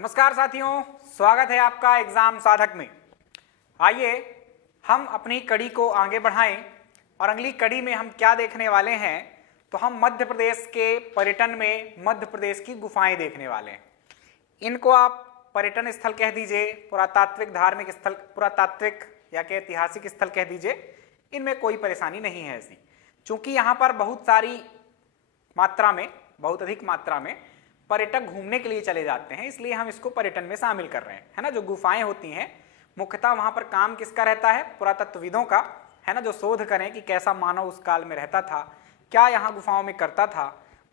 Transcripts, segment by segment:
नमस्कार साथियों, स्वागत है आपका एग्जाम साधक में। आइए हम अपनी कड़ी को आगे बढ़ाएं और अगली कड़ी में हम क्या देखने वाले हैं, तो हम मध्य प्रदेश के पर्यटन में मध्य प्रदेश की गुफाएं देखने वाले हैं। इनको आप पर्यटन स्थल कह दीजिए, पुरातात्विक धार्मिक स्थल, पुरातात्विक या के ऐतिहासिक स्थल कह दीजिए, इनमें कोई परेशानी नहीं है ऐसी। चूंकि यहाँ पर बहुत अधिक मात्रा में पर्यटक घूमने के लिए चले जाते हैं, इसलिए हम इसको पर्यटन में शामिल कर रहे हैं, है ना। जो गुफाएं होती हैं मुख्यतः वहां पर काम किसका रहता है? पुरातत्वविदों का, है ना, जो शोध करें कि कैसा मानव उस काल में रहता था, क्या यहाँ गुफाओं में करता था,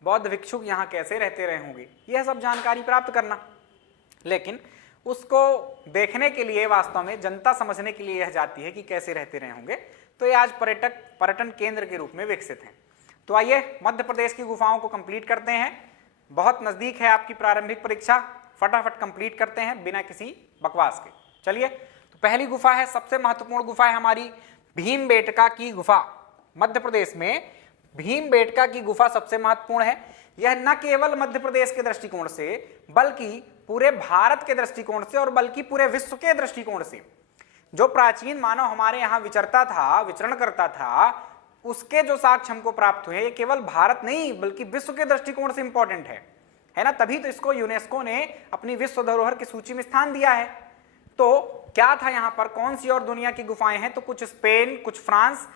बौद्ध भिक्षुक यहाँ कैसे रहते रहे होंगे, यह सब जानकारी प्राप्त करना। लेकिन उसको देखने के लिए वास्तव में जनता समझने के लिए यह जाती है कि कैसे रहते रहे होंगे, तो ये आज पर्यटन केंद्र के रूप में विकसित हैं। तो आइए मध्य प्रदेश की गुफाओं को कंप्लीट करते हैं। बहुत नजदीक है आपकी प्रारंभिक परीक्षा, फटाफट कंप्लीट करते हैं बिना किसी बकवास के। चलिए, तो पहली गुफा है, सबसे महत्वपूर्ण गुफा है हमारी भीमबेटका की गुफा। मध्य प्रदेश में भीमबेटका की गुफा सबसे महत्वपूर्ण है। यह न केवल मध्य प्रदेश के दृष्टिकोण से बल्कि पूरे भारत के दृष्टिकोण से और बल्कि पूरे विश्व के दृष्टिकोण से, जो प्राचीन मानव हमारे यहाँ विचरण करता था, उसके जो साक्ष्य हमको प्राप्त हुए, ये केवल भारत नहीं बल्कि विश्व के दृष्टिकोण से इंपॉर्टेंट है ना। तभी तो इसको यूनेस्को ने अपनी विश्व धरोहर की सूची में स्थान दिया है। तो क्या था यहाँ पर, कौन सी और दुनिया की गुफाएं हैं? तो कुछ स्पेन, कुछ फ्रांस,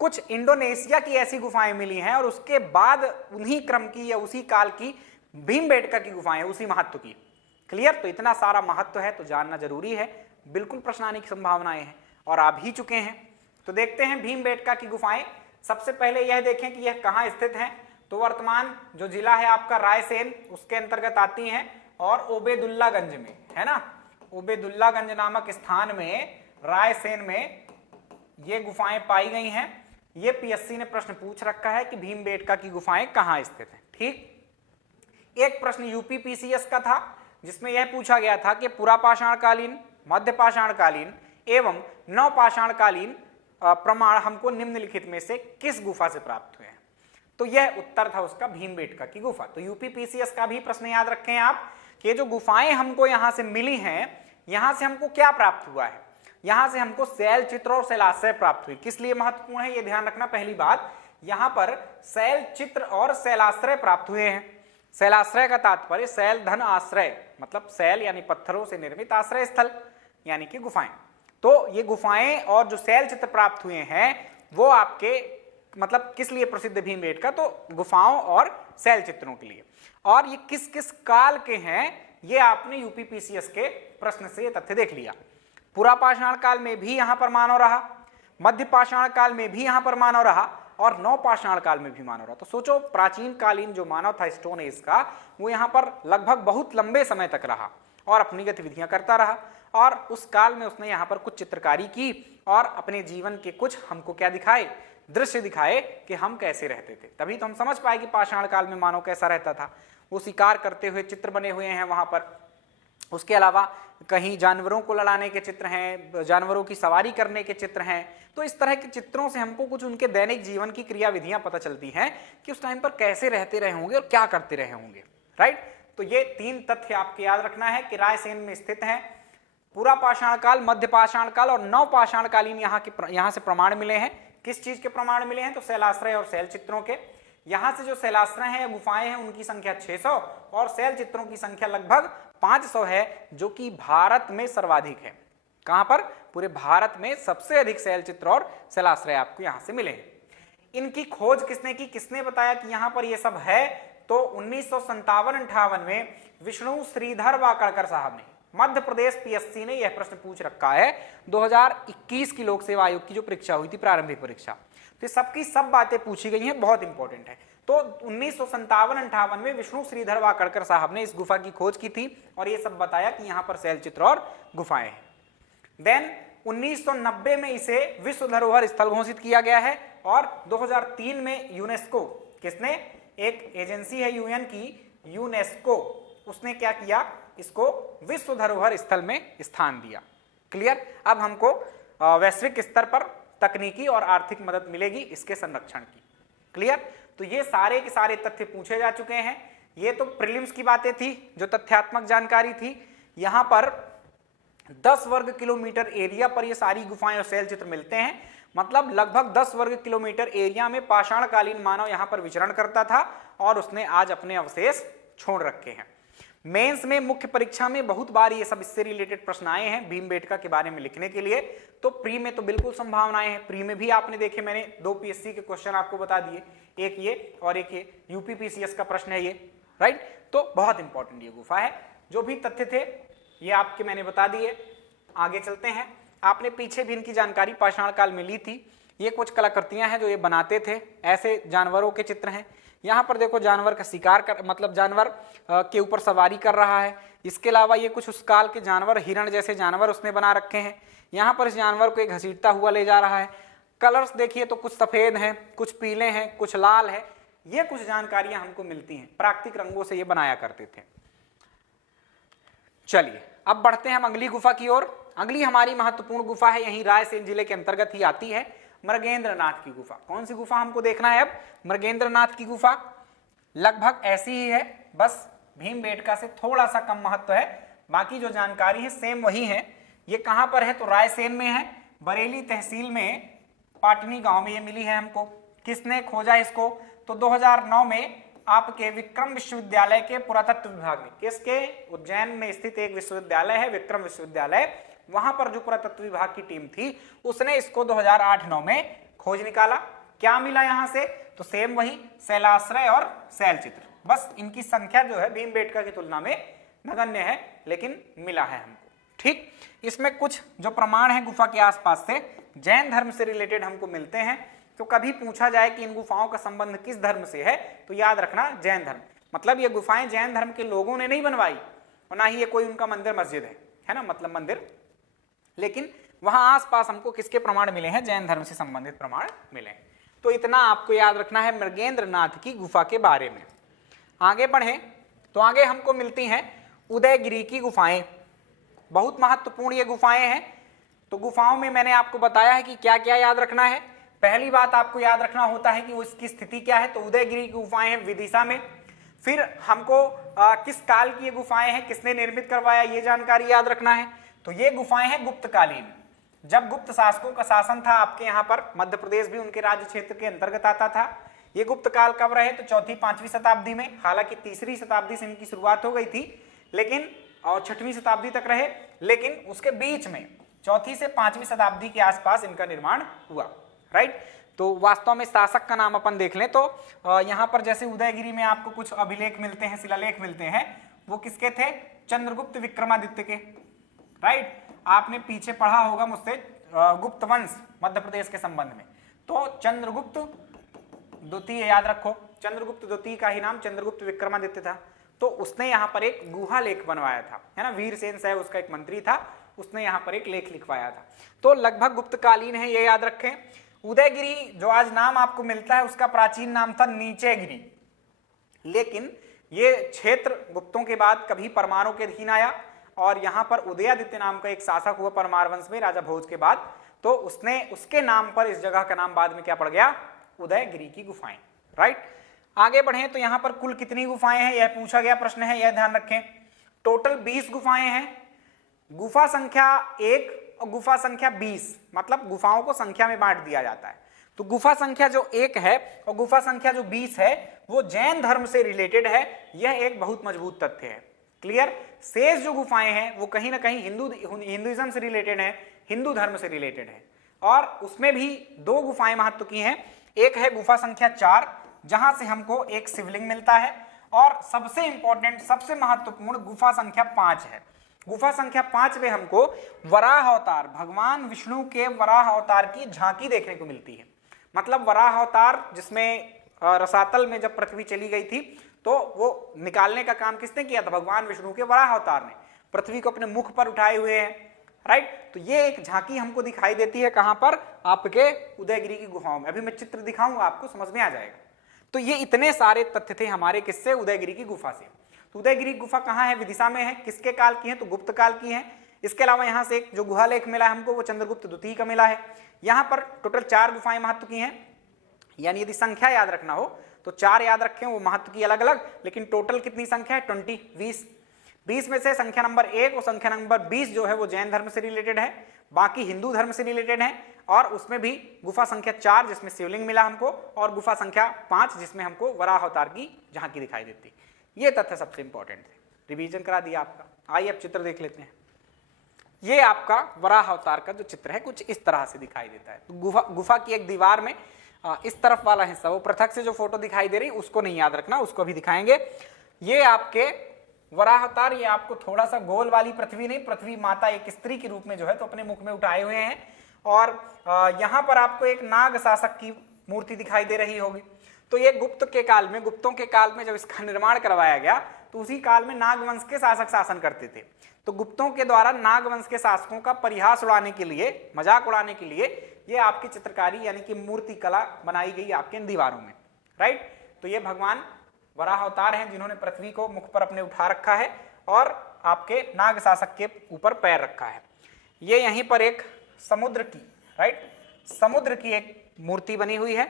कुछ इंडोनेशिया की ऐसी गुफाएं मिली हैं, और उसके बाद उन्हीं क्रम की या उसी काल की भीमबेटका की गुफाएं, उसी महत्व की। क्लियर? तो इतना सारा महत्व है तो जानना जरूरी है, बिल्कुल प्रश्न आने की संभावनाएं हैं और आ भी चुके हैं। तो देखते हैं भीमबेटका की गुफाएं। सबसे पहले यह देखें कि यह कहाँ स्थित है। तो वर्तमान जो जिला है आपका रायसेन, उसके अंतर्गत आती हैं और ओबेदुल्लागंज में, है ना, ओबेदुल्लागंज नामक स्थान में रायसेन में ये गुफाएं पाई गई हैं। ये पीएससी ने प्रश्न पूछ रखा है कि भीमबेटका की गुफाएं कहाँ स्थित हैं। ठीक, एक प्रश्न यूपी पीसीएस का था जिसमें यह पूछा गया था कि पुरापाषाणकालीन, मध्यपाषाणकालीन एवं नवपाषाणकालीन प्रमाण हमको निम्नलिखित में से किस गुफा से प्राप्त हुए हैं। तो यह उत्तर था उसका भीमबेटका की गुफा। तो यूपी पीसीएस का भी प्रश्न याद रखें आप कि जो गुफाएं हमको यहां से मिली हैं, यहां से हमको क्या प्राप्त हुआ है? यहां से हमको शैल चित्र और शैलाश्रय प्राप्त हुई। किस लिए महत्वपूर्ण है ये ध्यान रखना। पहली बात, यहां पर शैल चित्र और शैलाश्रय प्राप्त हुए हैं। शैलाश्रय का तात्पर्य शैल धन आश्रय, मतलब शैल यानी पत्थरों से निर्मित आश्रय स्थल यानी कि गुफाएं। तो ये गुफाएं और जो शैल चित्र प्राप्त हुए हैं वो आपके मतलब किस लिए प्रसिद्ध भीमबेटका? तो गुफाओं और शैल चित्रों के लिए। और ये किस किस काल के हैं, ये आपने यूपी पीसीएस के प्रश्न से ये तथ्य देख लिया। पुरापाषाण काल में भी यहां पर मानव रहा, मध्यपाषाण काल में भी यहां पर मानव रहा और नवपाषाण काल में भी मानव रहा। तो सोचो, प्राचीन कालीन जो मानव था स्टोन एज का, वो यहां पर लगभग बहुत लंबे समय तक रहा और अपनी गतिविधियां करता रहा। और उस काल में उसने यहाँ पर कुछ चित्रकारी की और अपने जीवन के कुछ हमको क्या दिखाए, दृश्य दिखाए कि हम कैसे रहते थे। तभी तो हम समझ पाए कि पाषाण काल में मानव कैसा रहता था। वो शिकार करते हुए चित्र बने हुए हैं वहां पर। उसके अलावा कहीं जानवरों को लड़ाने के चित्र हैं, जानवरों की सवारी करने के चित्र हैं। तो इस तरह के चित्रों से हमको कुछ उनके दैनिक जीवन की क्रियाविधियां पता चलती हैं कि उस टाइम पर कैसे रहते रहे होंगे और क्या करते रहे होंगे। राइट? तो ये तीन तथ्य आपको याद रखना है कि रायसेन में स्थित है। पुरापाषाण काल, मध्यपाषाण काल और नवपाषाणकालीन यहाँ से प्रमाण मिले हैं। किस चीज के प्रमाण मिले हैं? तो शैलाश्रय और शैल चित्रों के। यहाँ से जो शैलाश्रय हैं, गुफाएं हैं, उनकी संख्या 600 और शैल चित्रों की संख्या लगभग 500 है, जो कि भारत में सर्वाधिक है। कहां पर? पूरे भारत में सबसे अधिक शैल चित्र और शैलाश्रय आपको यहां से मिले हैं। इनकी खोज किसने की, किसने बताया कि यहां पर ये सब है? तो 1957-58 में विष्णु श्रीधर वाकड़कर साहब ने, मध्य प्रदेश पीएससी ने यह प्रश्न पूछ रखा है 2021 की लोक सेवा आयोग की जो परीक्षा हुई थी, प्रारंभिक परीक्षा। तो सबकी सब बातें पूछी गई हैं, बहुत इंपॉर्टेंट है। तो 1957-58 में विष्णु श्रीधर वाकड़कर साहब ने इस गुफा की खोज की थी और ये सब बताया कि यहाँ पर शैल चित्र और गुफाएं हैं। देन 1990 में इसे विश्व धरोहर स्थल घोषित किया गया है और 2003 में यूनेस्को, किसने, एक एजेंसी है यूएन की, यूनेस्को, उसने क्या किया, इसको विश्व धरोहर स्थल में स्थान दिया। क्लियर? अब हमको वैश्विक स्तर पर तकनीकी और आर्थिक मदद मिलेगी इसके संरक्षण की। क्लियर? तो ये सारे के सारे तथ्य पूछे जा चुके हैं। ये तो प्रीलिम्स की बातें थी, जो तथ्यात्मक जानकारी थी। यहाँ पर 10 वर्ग किलोमीटर एरिया पर ये सारी गुफाएं और शैल चित्र मिलते हैं। मतलब लगभग 10 वर्ग किलोमीटर एरिया में पाषाणकालीन मानव यहाँ पर विचरण करता था और उसने आज अपने अवशेष छोड़ रखे हैं। मेंस में, मुख्य परीक्षा में बहुत बार ये सब इससे रिलेटेड प्रश्न आए हैं भीमबेटका के बारे में लिखने के लिए। तो प्री में तो बिल्कुल संभावनाएं हैं। प्री में भी आपने देखे, मैंने 2 पीएससी के क्वेश्चन आपको बता दिए, एक ये और एक ये यूपी पीसीएस का प्रश्न है ये, राइट। तो बहुत इंपॉर्टेंट ये गुफा है। जो भी तथ्य थे ये आपके मैंने बता दिए। आगे चलते हैं। आपने पीछे भी इनकी जानकारी पाषाण काल में ली थी। ये कुछ कलाकृतियां हैं जो ये बनाते थे, ऐसे जानवरों के चित्र हैं। यहाँ पर देखो जानवर का शिकार कर, मतलब जानवर के ऊपर सवारी कर रहा है। इसके अलावा ये कुछ उस काल के जानवर, हिरण जैसे जानवर उसने बना रखे हैं। यहाँ पर इस जानवर को एक घसीटता हुआ ले जा रहा है। कलर्स देखिए तो कुछ सफेद हैं, कुछ पीले हैं, कुछ लाल है। ये कुछ जानकारियां हमको मिलती हैं। प्राकृतिक रंगों से ये बनाया करते थे। चलिए अब बढ़ते हैं हम अगली गुफा की ओर। अगली हमारी महत्वपूर्ण गुफा है, यही रायसेन जिले के अंतर्गत ही आती है, मृगेंद्रनाथ की गुफा। कौन सी गुफा हमको देखना है अब? मृगेंद्रनाथ की गुफा। लगभग ऐसी ही है, बस भीमबेटका से थोड़ा सा कम महत्व है। बाकी जो जानकारी है सेम वही है। ये कहां पर है? तो रायसेन में है, बरेली तहसील में पाटनी गांव में ये मिली है हमको। किसने खोजा इसको? तो 2009 में आपके विक्रम विश्वविद्यालय के पुरातत्व विभाग में, किसके? उज्जैन में स्थित एक विश्वविद्यालय है विक्रम विश्वविद्यालय, वहां पर जो पुरातत्व विभाग की टीम थी उसने इसको 2008-9 में खोज निकाला। क्या मिला यहां से? तो सेम वही शैलाश्रय और शैल चित्र। बस इनकी संख्या जो है भीमबेटका की तुलना में नगण्य है, लेकिन मिला है हमको। ठीक, इसमें कुछ जो प्रमाण है गुफा के आसपास से जैन धर्म से रिलेटेड हमको मिलते हैं। तो कभी पूछा जाए कि इन गुफाओं का संबंध किस धर्म से है, तो याद रखना जैन धर्म। मतलब ये गुफाएं जैन धर्म के लोगों ने नहीं बनवाई और ना ही ये कोई उनका मंदिर मस्जिद है ना, मतलब मंदिर। लेकिन वहां आसपास हमको किसके प्रमाण मिले हैं? जैन धर्म से संबंधित प्रमाण मिले। तो इतना आपको याद रखना है मृगेंद्रनाथ की गुफा के बारे में। आगे बढ़े तो आगे हमको मिलती हैं उदयगिरी की गुफाएं। बहुत महत्वपूर्ण ये गुफाएं हैं। तो गुफाओं में मैंने आपको बताया है कि क्या क्या याद रखना है। पहली बात आपको याद रखना होता है कि वो इसकी स्थिति क्या है। तो उदयगिरी की गुफाएं हैं विदिशा में। फिर हमको किस काल की ये गुफाएं हैं, किसने निर्मित करवाया, ये जानकारी याद रखना है। तो ये गुफाएं हैं गुप्तकालीन, जब गुप्त शासकों का शासन था आपके यहाँ पर। मध्य प्रदेश भी उनके राज्य क्षेत्र के अंतर्गत आता था। ये गुप्त काल कब रहे? तो 4वीं-5वीं शताब्दी में। हालांकि 3री शताब्दी से इनकी शुरुआत हो गई थी, लेकिन और 6वीं शताब्दी तक रहे, लेकिन उसके बीच में 4वीं से 5वीं शताब्दी के आसपास इनका निर्माण हुआ, राइट। तो वास्तव में शासक का नाम अपन देख लें तो यहाँ पर जैसे उदयगिरी में आपको कुछ अभिलेख मिलते हैं, शिलालेख मिलते हैं, वो किसके थे? चंद्रगुप्त विक्रमादित्य के, राइट। आपने पीछे पढ़ा होगा मुझसे गुप्त वंश मध्य प्रदेश के संबंध में। तो चंद्रगुप्त द्वितीय याद रखो, चंद्रगुप्त द्वितीय का ही नाम चंद्रगुप्त विक्रमादित्य था। तो उसने यहाँ पर एक गुहा लेख बनवाया था, है ना। वीरसेन साहब उसका एक मंत्री था, उसने यहाँ पर एक लेख लिखवाया था। तो लगभग गुप्तकालीन है, ये याद रखें। उदयगिरी जो आज नाम आपको मिलता है उसका प्राचीन नाम था नीचेगिरी, लेकिन ये क्षेत्र गुप्तों के बाद कभी परमारों के अधीन आया और यहाँ पर उदयादित्य नाम का एक शासक हुआ परमार वंश में राजा भोज के बाद। तो उसने उसके नाम पर इस जगह का नाम बाद में क्या पड़ गया? उदयगिरी की गुफाएं, राइट। आगे बढ़े तो यहाँ पर कुल कितनी गुफाएं हैं, यह पूछा गया प्रश्न है, यह ध्यान रखें। टोटल 20 गुफाएं हैं। गुफा संख्या 1 और गुफा संख्या 20, मतलब गुफाओं को संख्या में बांट दिया जाता है। तो गुफा संख्या जो 1 है और गुफा संख्या जो 20 है वो जैन धर्म से रिलेटेड है। यह एक बहुत मजबूत तथ्य है, क्लियर। शेष जो गुफाएं हैं वो कहीं ना कहीं हिंदुइज्म से रिलेटेड है, हिंदू धर्म से रिलेटेड है। और उसमें भी 2 गुफाएं महत्व की हैं। एक है गुफा संख्या 4, जहां से हमको एक शिवलिंग मिलता है, और सबसे इंपॉर्टेंट, सबसे महत्वपूर्ण गुफा संख्या 5 है। गुफा संख्या 5 में हमको वराह अवतार, भगवान विष्णु के वराह अवतार की झांकी देखने को मिलती है। मतलब वराह अवतार जिसमें रसातल में जब पृथ्वी चली गई थी तो वो निकालने का काम किसने किया था? भगवान विष्णु के वराह अवतार ने। पृथ्वी को अपने मुख पर उठाए हुए हैं, राइट। तो ये एक झांकी हमको दिखाई देती है कहां पर? आपके उदयगिरी की गुफाओं में। अभी मैं चित्र दिखाऊंगा, आपको समझ में आ जाएगा। तो ये इतने सारे तथ्य थे हमारे किससे? उदयगिरी की गुफा से। तो उदयगिरी गुफा कहाँ है? विदिशा में है। किसके काल की है? तो गुप्त काल की है। इसके अलावा यहाँ से एक जो गुहा लेख मिला है हमको वो चंद्रगुप्त द्वितीय का मिला है। यहाँ पर टोटल 4 गुफाएं महत्व की हैं, यानी यदि संख्या याद रखना हो तो 4 याद रखें, वो महत्व की अलग अलग, लेकिन टोटल कितनी संख्या है? 20। 20 में से संख्या नंबर 1 और संख्या नंबर 20 जो है वो जैन धर्म से रिलेटेड है, बाकी हिंदू धर्म से रिलेटेड है, और उसमें भी गुफा संख्या 4 जिसमें शिवलिंग मिला हमको, और गुफा संख्या 5 जिसमें हमको वराह अवतार की झांकी दिखाई देती। ये तथ्य सबसे इंपॉर्टेंट थे, रिवीजन करा दिया आपका। आइए अब चित्र देख लेते हैं। ये आपका वराह अवतार का जो चित्र है कुछ इस तरह से दिखाई देता है। तो गुफा की एक दीवार में इस तरफ वाला हिस्सा, वो पृथक से जो फोटो दिखाई दे रही उसको नहीं याद रखना, उसको भी दिखाएंगे। ये आपके वराह अवतार, ये आपको थोड़ा सा गोल वाली पृथ्वी नहीं, पृथ्वी माता एक स्त्री के रूप में जो है तो अपने मुख में उठाए हुए हैं, और यहाँ पर आपको एक नाग शासक की मूर्ति दिखाई दे रही होगी। तो ये गुप्तों के काल में जब इसका निर्माण करवाया गया तो उसी काल में नागवंश के शासक शासन करते थे। तो गुप्तों के द्वारा नागवंश के शासकों का परिहास उड़ाने के लिए, मजाक उड़ाने के लिए ये आपकी चित्रकारी यानी कि मूर्ति कला बनाई गई आपके इन दीवारों में, राइट। तो ये भगवान वराह अवतार हैं जिन्होंने पृथ्वी को मुख पर अपने उठा रखा है और आपके नाग शासक के ऊपर पैर रखा है। ये यहीं पर एक समुद्र की, राइट, समुद्र की एक मूर्ति बनी हुई है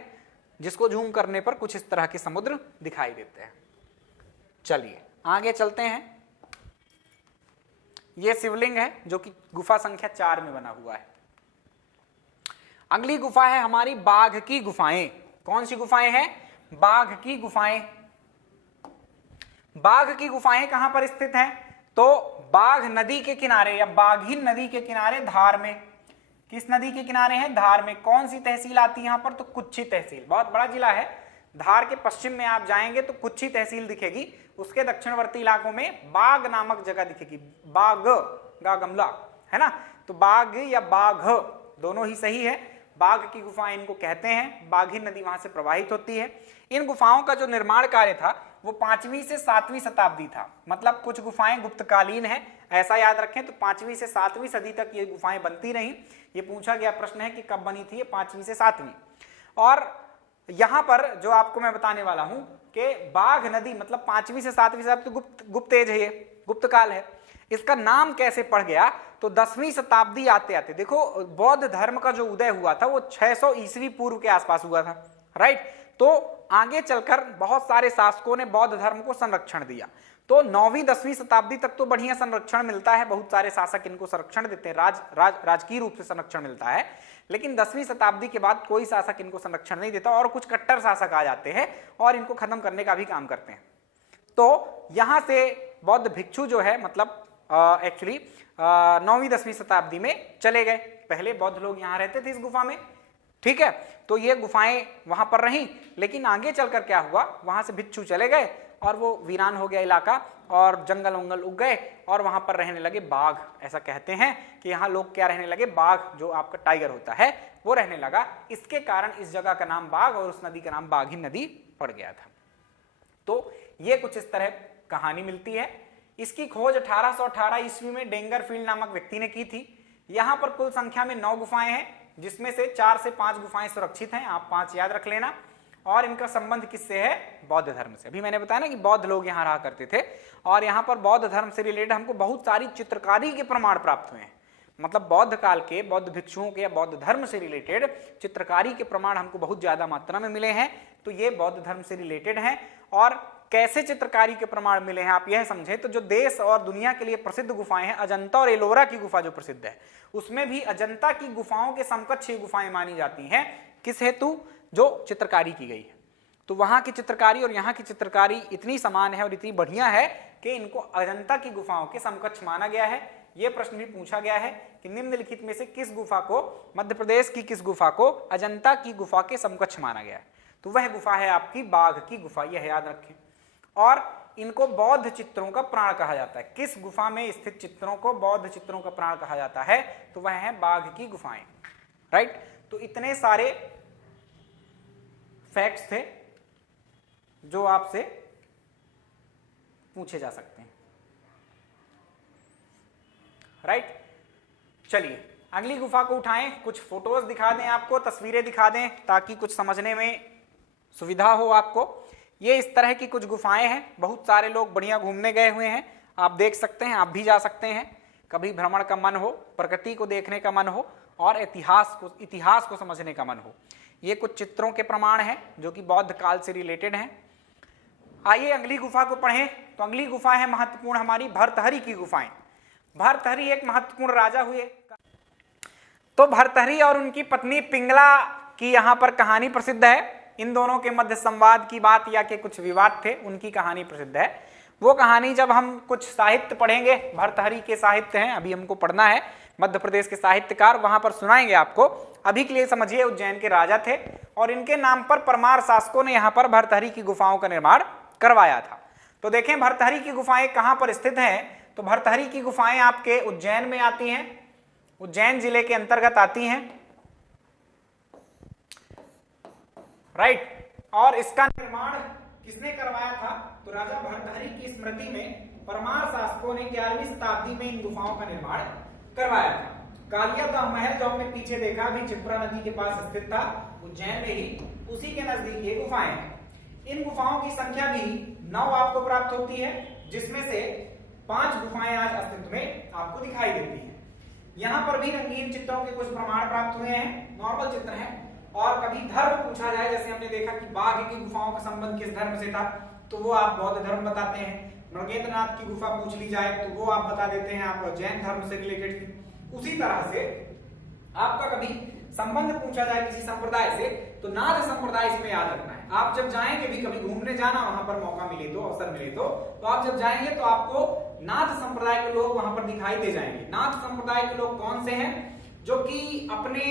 जिसको जूम करने पर कुछ इस तरह के समुद्र दिखाई देते हैं। चलिए आगे चलते हैं। ये शिवलिंग है जो कि गुफा संख्या 4 में बना हुआ है। अगली गुफा है हमारी बाघ की गुफाएं। कौन सी गुफाएं हैं? बाघ की गुफाएं। बाघ की गुफाएं कहां पर स्थित हैं? तो बाघ नदी के किनारे या बाघिन नदी के किनारे धार में। किस नदी के किनारे है? धार में। कौन सी तहसील आती है यहां पर? तो कुच्छी तहसील। बहुत बड़ा जिला है। धार के पश्चिम में आप जाएंगे तो कुच्छी तहसील दिखेगी, उसके दक्षिणवर्ती इलाकों में बाघ नामक जगह दिखेगी। बाघ गा गमला है ना, तो बाघ या बाघ दोनों ही सही है। बाघ की गुफाएं इनको कहते हैं। बाघिन नदी वहां से प्रवाहित होती है। इन गुफाओं का जो निर्माण कार्य था वो 5वीं से 7वीं शताब्दी था। मतलब कुछ गुफाएं गुप्तकालीन है, ऐसा याद रखें। तो 5वीं से 7वीं सदी तक ये गुफाएं बनती रहीं। ये पूछा गया प्रश्न है कि कब बनी थी? ये 5वीं से 7वीं। और यहां पर जो आपको मैं बताने वाला हूं कि बाघ नदी मतलब 5वीं से 7वीं शताब्दी तो गुप्त एज है, ये गुप्त काल है। इसका नाम कैसे पड़ गया? तो 10वीं शताब्दी आते आते, देखो बौद्ध धर्म का जो उदय हुआ था वो 600 ईस्वी पूर्व के आसपास हुआ था, राइट। तो आगे चलकर बहुत सारे शासकों ने बौद्ध धर्म को संरक्षण दिया। तो 9वीं 10वीं शताब्दी तक तो बढ़िया संरक्षण मिलता है, बहुत सारे शासक इनको संरक्षण देते हैं, राजकीय रूप से संरक्षण मिलता है। लेकिन 10वीं शताब्दी के बाद कोई शासक इनको संरक्षण नहीं देता और कुछ कट्टर शासक आ जाते हैं और इनको खत्म करने का भी काम करते हैं। तो यहां से बौद्ध भिक्षु जो है मतलब एक्चुअली 9वीं 10वीं शताब्दी में चले गए। पहले बौद्ध लोग यहाँ रहते थे इस गुफा में, ठीक है। तो ये गुफाएं वहां पर रहीं, लेकिन आगे चलकर क्या हुआ, वहां से भिक्षु चले गए और वो वीरान हो गया इलाका और जंगल वंगल उग गए और वहां पर रहने लगे बाघ। ऐसा कहते हैं कि यहाँ लोग क्या रहने लगे? बाघ, जो आपका टाइगर होता है वो रहने लगा। इसके कारण इस जगह का नाम बाघ और उस नदी का नाम बाघिन नदी पड़ गया था। तो ये कुछ इस तरह कहानी मिलती है। इसकी खोज 1818 ईस्वी में डेंगरफील्ड नामक व्यक्ति ने की थी। यहां पर कुल संख्या में 9 गुफाएं हैं, जिसमें से 4 से 5 गुफाएं सुरक्षित हैं। आप 5 याद रख लेना। और इनका संबंध किससे है? बौद्ध धर्म से। अभी मैंने बताया ना कि बौद्ध लोग यहाँ रहा करते थे और यहाँ पर बौद्ध धर्म से रिलेटेड हमको बहुत सारी चित्रकारी के प्रमाण प्राप्त हुए हैं। मतलब बौद्ध काल के बौद्ध भिक्षुओं के या बौद्ध धर्म से रिलेटेड चित्रकारी के प्रमाण हमको बहुत ज्यादा मात्रा में मिले हैं। तो ये बौद्ध धर्म से रिलेटेड हैं। और कैसे चित्रकारी के प्रमाण मिले हैं आप यह समझे तो जो देश और दुनिया के लिए प्रसिद्ध गुफाएं हैं, अजंता और एलोरा की गुफा जो प्रसिद्ध है, उसमें भी अजंता की गुफाओं के समकक्ष ये गुफाएं मानी जाती हैं। किस हेतु? जो चित्रकारी की गई है। तो वहां की चित्रकारी और यहाँ की चित्रकारी इतनी समान है और इतनी बढ़िया है कि इनको अजंता की गुफाओं के समकक्ष माना गया है। यह प्रश्न भी पूछा गया है कि निम्नलिखित में से किस गुफा को, मध्य प्रदेश की किस गुफा को अजंता की गुफा के समकक्ष माना गया है? तो वह गुफा है आपकी बाघ की गुफा, यह याद रखें। और इनको बौद्ध चित्रों का प्राण कहा जाता है। किस गुफा में स्थित चित्रों को बौद्ध चित्रों का प्राण कहा जाता है? तो वह है बाघ की गुफाएं, राइट। तो इतने सारे फैक्ट्स थे जो आपसे पूछे जा सकते हैं, राइट। चलिए अगली गुफा को उठाएं, कुछ फोटोज दिखा दें आपको, तस्वीरें दिखा दें ताकि कुछ समझने में सुविधा हो आपको। ये इस तरह की कुछ गुफाएं हैं। बहुत सारे लोग बढ़िया घूमने गए हुए हैं, आप देख सकते हैं, आप भी जा सकते हैं। कभी भ्रमण का मन हो, प्रकृति को देखने का मन हो और इतिहास को समझने का मन हो। ये कुछ चित्रों के प्रमाण हैं जो कि बौद्ध काल से रिलेटेड हैं। आइए अगली गुफा को पढ़ें। तो अगली गुफा है महत्वपूर्ण हमारी भर्तहरि की गुफाएं। भर्तहरि एक महत्वपूर्ण राजा हुए। तो भर्तहरि और उनकी पत्नी पिंगला की यहाँ पर कहानी प्रसिद्ध है। इन दोनों के मध्य संवाद की बात या के कुछ विवाद थे, उनकी कहानी प्रसिद्ध है। वो कहानी जब हम कुछ साहित्य पढ़ेंगे, भर्तहरि के साहित्य हैं, अभी हमको पढ़ना है, मध्य प्रदेश के साहित्यकार, वहां पर सुनाएंगे आपको। अभी के लिए समझिए उज्जैन के राजा थे और इनके नाम पर परमार शासकों ने यहाँ पर भर्तहरि की गुफाओं का निर्माण करवाया था। तो देखें भर्तहरि की गुफाएं कहाँ पर स्थित हैं। तो भर्तहरि की गुफाएं आपके उज्जैन में आती हैं, उज्जैन जिले के अंतर्गत आती हैं, राइट। और इसका निर्माण किसने करवाया था? तो राजा भर्तहरि की स्मृति में परमार शासकों ने 11वीं शताब्दी में इन गुफाओं का निर्माण करवाया था। कालिया का महल जो हमने पीछे देखा भी क्षिप्रा नदी के पास स्थित था, उज्जैन में ही, उसी के नजदीक ये गुफाएं हैं। इन गुफाओं की संख्या भी 9 आपको प्राप्त होती है, जिसमें से 5 गुफाएं आज अस्तित्व में आपको दिखाई देती हैं। यहाँ पर भी रंगीन चित्रों के कुछ प्रमाण प्राप्त हुए हैं, नॉर्मल चित्र हैं। और कभी धर्म पूछा जाए, जैसे हमने देखा कि बाघ की गुफाओं का संबंध किस धर्म से था, तो वो आप बौद्ध धर्म बताते हैं। मृगेंद्रनाथ की गुफा पूछ ली जाए तो वो आप बता देते हैं आप जैन धर्म से रिलेटेड थी। उसी तरह से आपका कभी संबंध पूछा जाए किसी संप्रदाय से, तो नाथ संप्रदाय इसमें याद रखना है। आप जब जाएंगे भी, कभी घूमने जाना, वहां पर मौका मिले तो, अवसर मिले तो आप जब जाएंगे तो आपको नाथ संप्रदाय के लोग वहां पर दिखाई दे जाएंगे। नाथ संप्रदाय के लोग कौन से हैं? जो कि अपने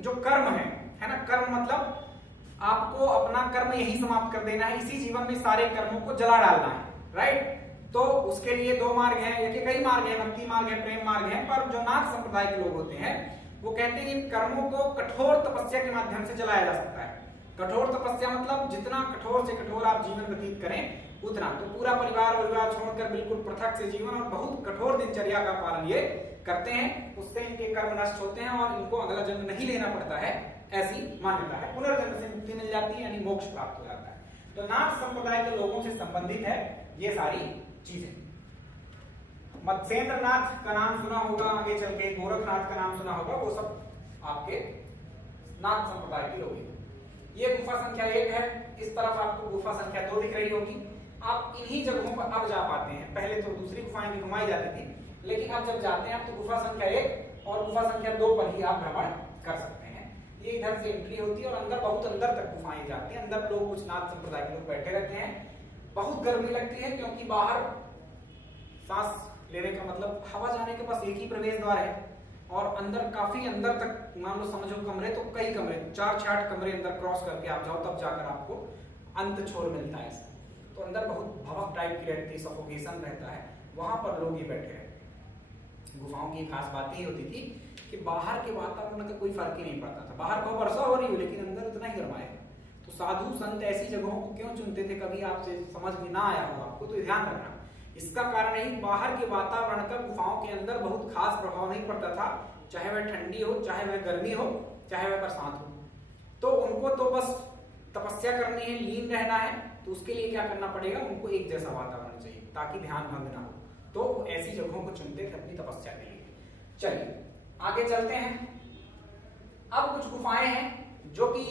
जो कर्म है ना, कर्म मतलब आपको अपना कर्म यही समाप्त कर देना है, इसी जीवन में सारे कर्मों को जला डालना है, राइट। तो उसके लिए 2 मार्ग हैं, या कई मार्ग हैं, भक्ति मार्ग है, प्रेम मार्ग है। पर जो नाथ संप्रदाय के लोग होते हैं वो कहते हैं इन कर्मों को कठोर तपस्या के माध्यम से जलाया जा सकता है। कठोर तपस्या मतलब जितना कठोर से कठोर आप जीवन व्यतीत करें उतना। तो पूरा परिवार छोड़कर बिल्कुल पृथक से जीवन और बहुत कठोर दिनचर्या का पालन ये करते हैं, उससे इनके कर्म नष्ट होते हैं और इनको अगला जन्म नहीं लेना पड़ता है, ऐसी मान्यता है। पुनर्जन्म से मुक्ति मिल जाती है, यानी मोक्ष प्राप्त हो जाता है। तो नाथ संप्रदाय के लोगों से संबंधित है ये सारी चीजें। मत्स्येंद्रनाथ का नाम सुना होगा, आगे चल के गोरखनाथ का नाम सुना होगा, वो सब आपके नाथ संप्रदाय के लोग हैं। ये गुफा संख्या 1 है। इस तरफ आपको गुफा संख्या 2 दिख रही होगी। आप इन्हीं जगहों पर अब जा पाते हैं, पहले तो दूसरी गुफाएं भी घुमाई जाती थी, लेकिन अब जब जाते हैं आप तो गुफा संख्या 1 और गुफा संख्या 2 पर ही आप भ्रमण कर सकते हैं। ये इधर से एंट्री होती है और अंदर बहुत अंदर तक गुफाएं जाती हैं। अंदर लोग कुछ नाथ संप्रदाय के लोग बैठे रहते हैं। बहुत गर्मी लगती है क्योंकि बाहर सांस लेने का मतलब हवा जाने के पास एक ही प्रवेश द्वार है और अंदर काफी अंदर तक, मान लो समझो कमरे तो कई कमरे, 4-6 कमरे अंदर क्रॉस करके आप जाओ तब जाकर आपको अंत छोर मिलता है। तो अंदर बहुत भवक टाइप की रहती है, सफोकेशन रहता है, वहां पर लोग ये बैठे रहते हैं। गुफाओं की खास बात ये होती थी कि बाहर के वातावरण का कोई फर्क ही नहीं पड़ता था। बाहर को वर्षा हो रही हो लेकिन अंदर उतना ही गर्मा है। तो साधु संत ऐसी जगहों को क्यों चुनते थे, कभी आपसे समझ में ना आया हो आपको तो ध्यान रखना। इसका कारण है बाहर के वातावरण का गुफाओं के अंदर बहुत खास प्रभाव नहीं पड़ता था, चाहे वह ठंडी हो, चाहे वह गर्मी हो, चाहे वह बरसात हो। तो उनको तो बस तपस्या करनी है, लीन रहना है। तो उसके लिए क्या करना पड़ेगा, उनको एक जैसा वातावरण चाहिए ताकि ध्यान भंग ना हो। तो ऐसी जगहों को चुनते थे अपनी तपस्या के लिए। चलिए आगे चलते हैं। अब कुछ गुफाएं हैं जो कि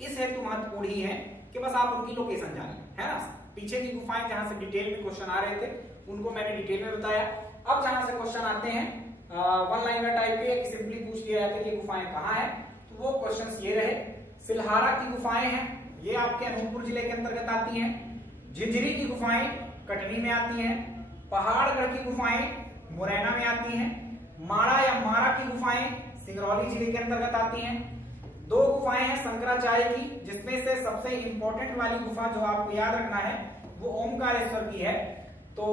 इस हेतु महत्वपूर्ण ही है कि बस आप उनकी लोकेशन जाने, है ना। पीछे की गुफाएं जहां से डिटेल में क्वेश्चन आ रहे थे उनको मैंने डिटेल में बताया। अब जहां से क्वेश्चन आते हैं 1 लाइनर टाइप के, सिंपली पूछ लिया जाता है कि गुफाएं कहाँ हैं, तो वो क्वेश्चंस ये रहे। सिलहारा की गुफाएं हैं, ये आपके अनूपपुर जिले के अंतर्गत आती हैं। झिंझरी की गुफाएं कटनी में आती हैं। पहाड़गढ़ की गुफाएं मुरैना में आती हैं। माड़ा या मारा की गुफाएं सिंगरौली जिले के अंतर्गत आती हैं। 2 गुफाएं हैं शंकराचार्य की, जिसमें से सबसे इंपॉर्टेंट वाली गुफा जो आपको याद रखना है वो ओमकारेश्वर की है। तो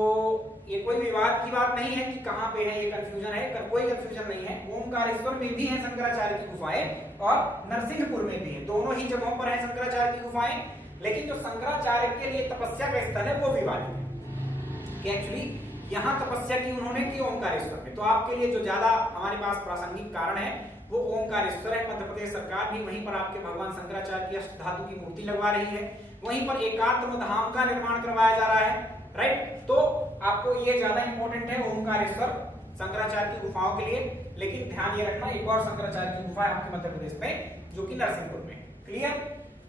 ये कोई विवाद की बात नहीं है कि कहां पे है, ये कंफ्यूजन है, कोई कंफ्यूजन नहीं है। ओमकारेश्वर में भी है शंकराचार्य की गुफाएं और नरसिंहपुर में भी है, दोनों ही जगहों पर है शंकराचार्य की गुफाएं। लेकिन जो शंकराचार्य के लिए तपस्या का स्थल है वो विवादित है कि एक्चुअली यहाँ तपस्या की उन्होंने की ओमकारेश्वर में। तो आपके लिए जो ज्यादा हमारे पास प्रासंगिक कारण है वो ओमकारेश्वर है। मध्य प्रदेश सरकार भी वहीं पर आपके भगवान शंकराचार्य की अष्ट धातु की मूर्ति लगवा रही है, वहीं पर एकात्म धाम का निर्माण करवाया जा रहा है, राइट। तो आपको ये ज्यादा इंपॉर्टेंट है ओमकारेश्वर शंकराचार्य की गुफाओं के लिए। लेकिन ध्यान ये रखना एक और शंकराचार्य की गुफा है आपके मध्य प्रदेश में जो कि नरसिंहपुर में, क्लियर।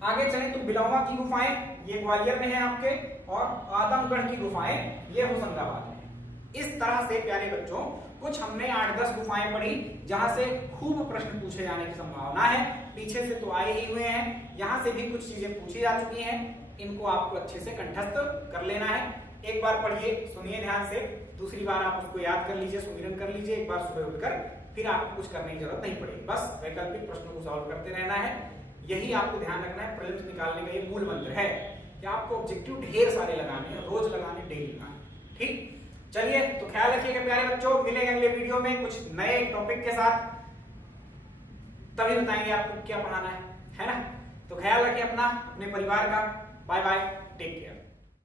आगे चले तो बिलौवा की गुफाएं, ये ग्वालियर में है आपके, और आदमगढ़ की गुफाएं ये होशंगाबाद में है। इस तरह से प्यारे बच्चों कुछ हमने 8-10 गुफाएं पढ़ी जहां से खूब प्रश्न पूछे जाने की संभावना है। पीछे से तो आए ही हुए हैं, यहाँ से भी कुछ चीजें पूछी जा चुकी हैं, इनको आपको अच्छे से कंठस्थ कर लेना है। एक बार पढ़िए, सुनिए ध्यान से, दूसरी बार आप उसको याद कर लीजिए, सुमिरन कर लीजिए एक बार सुबह उठकर, फिर आपको कुछ करने की जरूरत नहीं पड़ेगी, बस वैकल्पिक प्रश्नों को सॉल्व करते रहना है। यही आपको ध्यान रखना है, प्रीलिम्स निकालने का ये मूल मंत्र है कि आपको ऑब्जेक्टिव ढेर सारे लगाने हैं, रोज लगाने, डेली लगाने। ठीक, चलिए तो ख्याल रखिएगा प्यारे बच्चों, मिलेंगे अगले वीडियो में कुछ नए टॉपिक के साथ, तभी बताएंगे आपको क्या पढ़ाना है ना। तो ख्याल रखिए अपना, अपने परिवार का। Bye bye, take care.